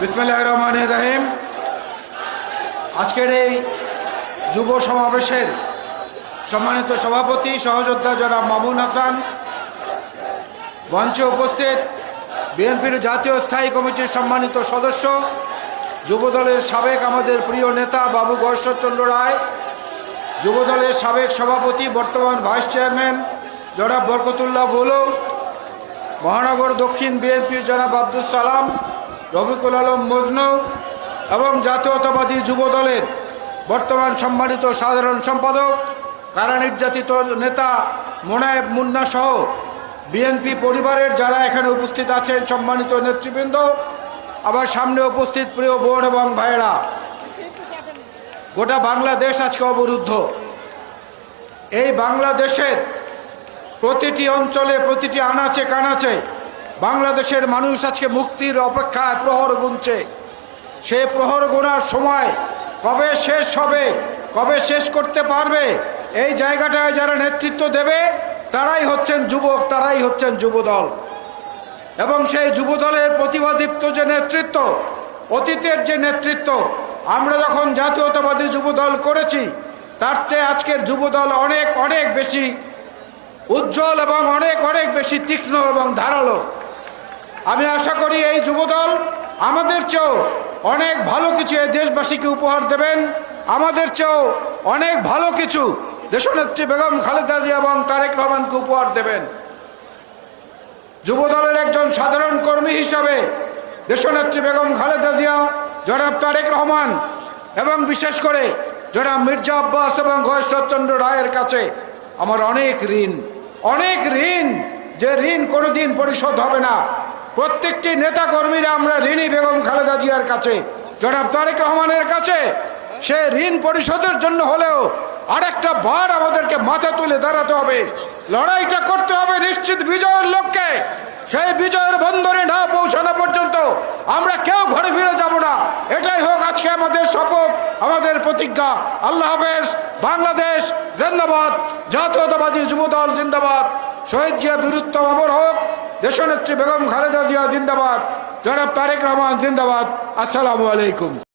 বিসমিল্লাহ রহমানের রাহিম আজকের এই যুব সমাবেশের সম্মানিত সভাপতি সহযোদ্ধা জনাব মামুন হাসান মঞ্চে উপস্থিত বিএনপির জাতীয় স্থায়ী কমিটির সম্মানিত সদস্য যুবদলের সাবেক আমাদের প্রিয় নেতা বাবু গর্ষচন্দ্র রায় যুবদলের সাবেক সভাপতি বর্তমান ভাইস চেয়ারম্যান জনাব বরকতুল্লাহ ভুলু মহানগর দক্ষিণ বিএনপির জনাব আব্দুল সালাম রফিকুল আলম মজনু এবং জাতীয়তাবাদী যুব দলের বর্তমান সম্মানিত সাধারণ সম্পাদক কারা নির্যাতিত নেতা মোনায়েব মুন্না সহ বিএনপি পরিবারের যারা এখানে উপস্থিত আছেন সম্মানিত নেতৃবৃন্দ আবার সামনে উপস্থিত প্রিয় বোন এবং ভাইয়েরা গোটা বাংলাদেশ আজকে অবরুদ্ধ এই বাংলাদেশের প্রতিটি অঞ্চলে প্রতিটি আনাচে কানাচে বাংলাদেশের মানুষ আজকে মুক্তির অপেক্ষায় প্রহর গুনছে সে প্রহর গোনার সময় কবে শেষ হবে কবে শেষ করতে পারবে এই জায়গাটায় যারা নেতৃত্ব দেবে তারাই হচ্ছেন যুবক তারাই হচ্ছেন যুবদল এবং সেই যুবদলের প্রতিভাদীপ্ত যে নেতৃত্ব অতীতের যে নেতৃত্ব আমরা যখন জাতীয়তাবাদী যুবদল করেছি তার চেয়ে আজকের যুবদল অনেক অনেক বেশি উজ্জ্বল এবং অনেক অনেক বেশি তীক্ষ্ণ এবং ধারালো আমি আশা করি এই যুবদল আমাদের চেয়েও অনেক ভালো কিছু এই দেশবাসীকে উপহার দেবেন আমাদের চেয়েও অনেক ভালো কিছু দেশনেত্রী বেগম খালেদা জিয়া এবং তারেক রহমানকে উপহার দেবেন যুবদলের একজন সাধারণ কর্মী হিসাবে দেশনেত্রী বেগম খালেদা জিয়া জনাব তারেক রহমান এবং বিশেষ করে জনাব মির্জা আব্বাস এবং গহেশ্বরচন্দ্র রায়ের কাছে আমার অনেক ঋণ অনেক ঋণ যে ঋণ কোনোদিন পরিশোধ হবে না প্রত্যেকটি নেতা কর্মীরা আমরা ঋণী বেগম খালেদা জিয়ার কাছে জনাব তারেক রহমানের কাছে সে ঋণ পরিশোধের জন্য হলেও আরেকটা বার আমাদেরকে মাথা তুলে দাঁড়াতে হবে লড়াইটা করতে হবে নিশ্চিত বিজয়ের লক্ষ্যে সেই বিজয়ের বন্ধনে না পৌঁছানো পর্যন্ত আমরা কেউ ঘরে ফিরে যাব না এটাই হোক আজকে আমাদের শপথ আমাদের প্রতিজ্ঞা আল্লাহ হাফেজ বাংলাদেশ জিন্দাবাদ জাতীয়তাবাদী যুবদল জিন্দাবাদ শহীদ জিয়া বীরুত্তম অমর হোক দেশনেত্রী বেগম খালেদা জিয়া জিন্দাবাদ জনাব তারেক রহমান জিন্দাবাদ আসসালামু আলাইকুম